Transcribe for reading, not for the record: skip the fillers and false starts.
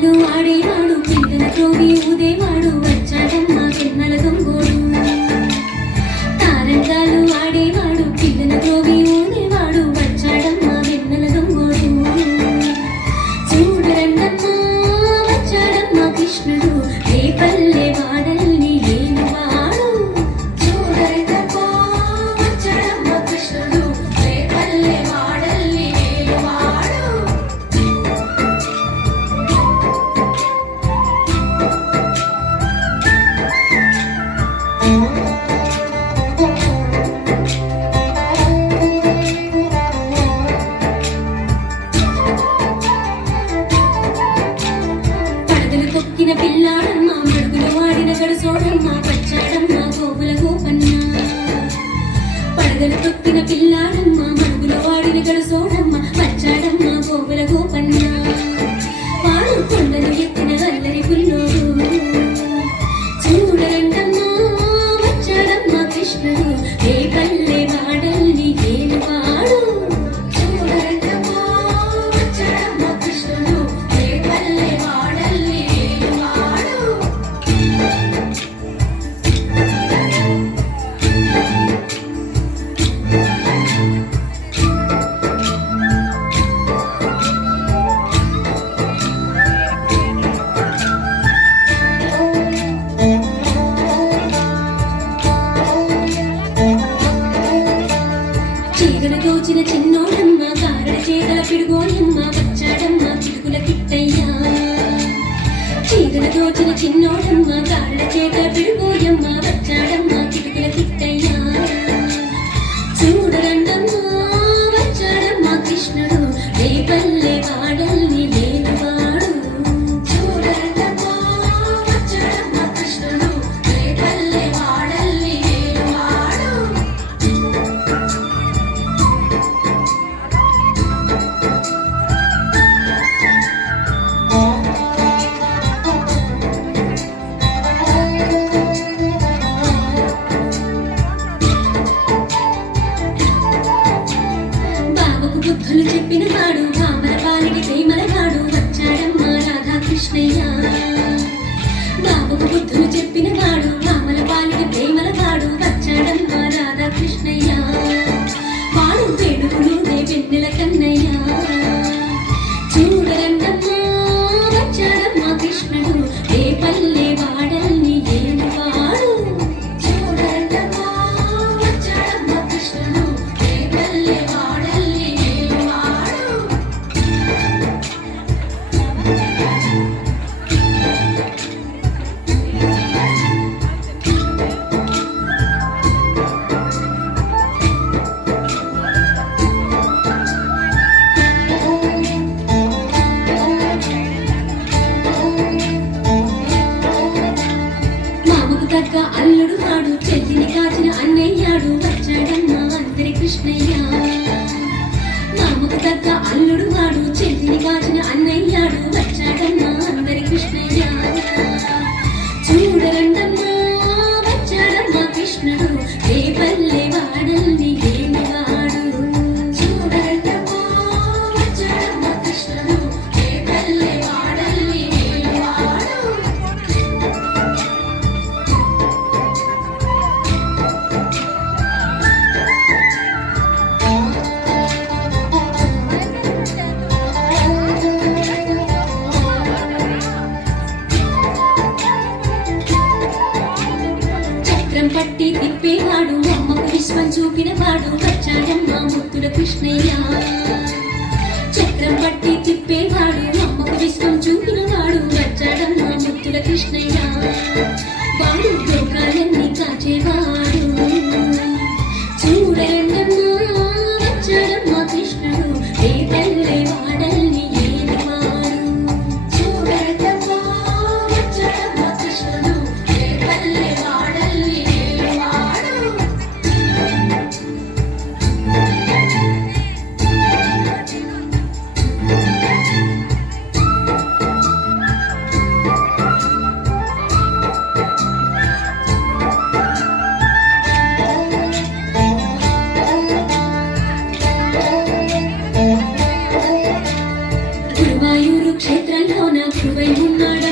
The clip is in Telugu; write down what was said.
తారంగాలు ఆడేవాడు పిల్లల త్రోవి ఊదేవాడు వచ్చాడమ్మ వెన్నెల దొంగోడు తారంగాలు ఆడేవాడు పిల్లల త్రోవి ఊదేవాడు వచ్చాడమ్మ వెన్నెల దొంగోడు చూడరండమ్మ వచ్చాడమ్మ కృష్ణుడు రేపల్లె వాడల్ని ఏలువాడు చూడరండమ్మ వచ్చాడమ్మ కృష్ణుడు రేపల్లె వాడల్ని ఏలువాడు పడగలు తొక్కిన పిల్లాడమ్మ మడుగులు వాడిన గడుసోడమ్మ వచ్చాడమ్మ గోవుల గోపన్న పడగలు తొక్కిన పిల్లాడమ్మ మడుగులు వాడిన గడుసోడమ్మ వచ్చాడమ్మ గోవుల గోపన్న వాడు కొండలు ఎత్తిన అల్లరి పుల్లోడు చూడరండమ్మ వచ్చాడమ్మ కృష్ణుడు రేపల్లె వాడల్ని ఏలువాడు చూడరండమ్మ వచ్చాడమ్మ కృష్ణుడు రేపల్లె వాడల్ని ఏలువాడు చీరలు దోచిన చిన్నోడమ్మ కారడ చేదల పిడుగోయమ్మ వచ్చాడమ్మ చిటుకుల కిట్టయ్యా చీరలు దోచిన చిన్నోడమ్మ కారడ చేదల పిడుగోయమ్మ వచ్చాడమ్మ చిటుకుల కిట్టయ్యా చూడరండమ్మ వచ్చాడమ్మ కృష్ణుడు రేపల్లె వాడల్ని ఏలువాడు చూడరండమ్మ వచ్చాడమ్మ కృష్ణుడు రేపల్లె వాడల్ని ఏలువాడు బాబుకు బుద్ధులు చెప్పిన వాడు భామల పాలిటి ప్రేమల వాడు వచ్చాడమ్మ రాధాకృష్ణయ్య బాబుకు బుద్ధులు చెప్పిన వాడు భామల పాలిటి ప్రేమల వాడు వచ్చాడమ్మ రాధాకృష్ణయ్య వాడు వేడుకులు వెన్నెల కన్నయ్య చూడరండమ్మ వచ్చాడమ్మ కృష్ణుడు రేపల్లె వాడల్ని ఏలువాడు చూడరండమ్మ వచ్చాడమ్మ కృష్ణుడు రేపల్లె వాడల్ని ఏలువాడు మామకు తగ్గ అల్లుడు వాడు చెల్లిని కాచిన అన్నయ్యాడు వచ్చాడమ్మ అందరి కృష్ణయ్య మామకు తగ్గ అల్లుడు వాడు చెల్లిని కాచిన అన్నయ్యాడు వచ్చాడమ్మ అందరి కృష్ణయ్య చూడరండమ్మ వచ్చాడమ్మ కృష్ణుడు రేపల్లె వాడల్ని ఏలువాడు చూడరండమ్మ వచ్చాడమ్మ కృష్ణుడు రేపల్లె వాడల్ని ఏలువాడు చక్రం పట్టి తిప్పేవాడు అమ్మకు విశ్వం చూపినవాడు వచ్చాడమ్మ ముత్తుల కృష్ణయ్య చక్రం పట్టి తిప్పేవాడు అమ్మకు విశ్వం చూపినవాడు వచ్చాడమ్మ ముత్తుల కృష్ణయ్య వాడు లోకాలన్నీ కాచేవాడు చూడరండమ్మ వచ్చాడమ్మ కృష్ణుడు రేపల్లె వాడల్ని ఏలువాడు చూడరండమ్మ వచ్చాడమ్మ కృష్ణుడు రేపల్లె వాడల్ని ఏలువాడు కొలువై ఉన్నాడా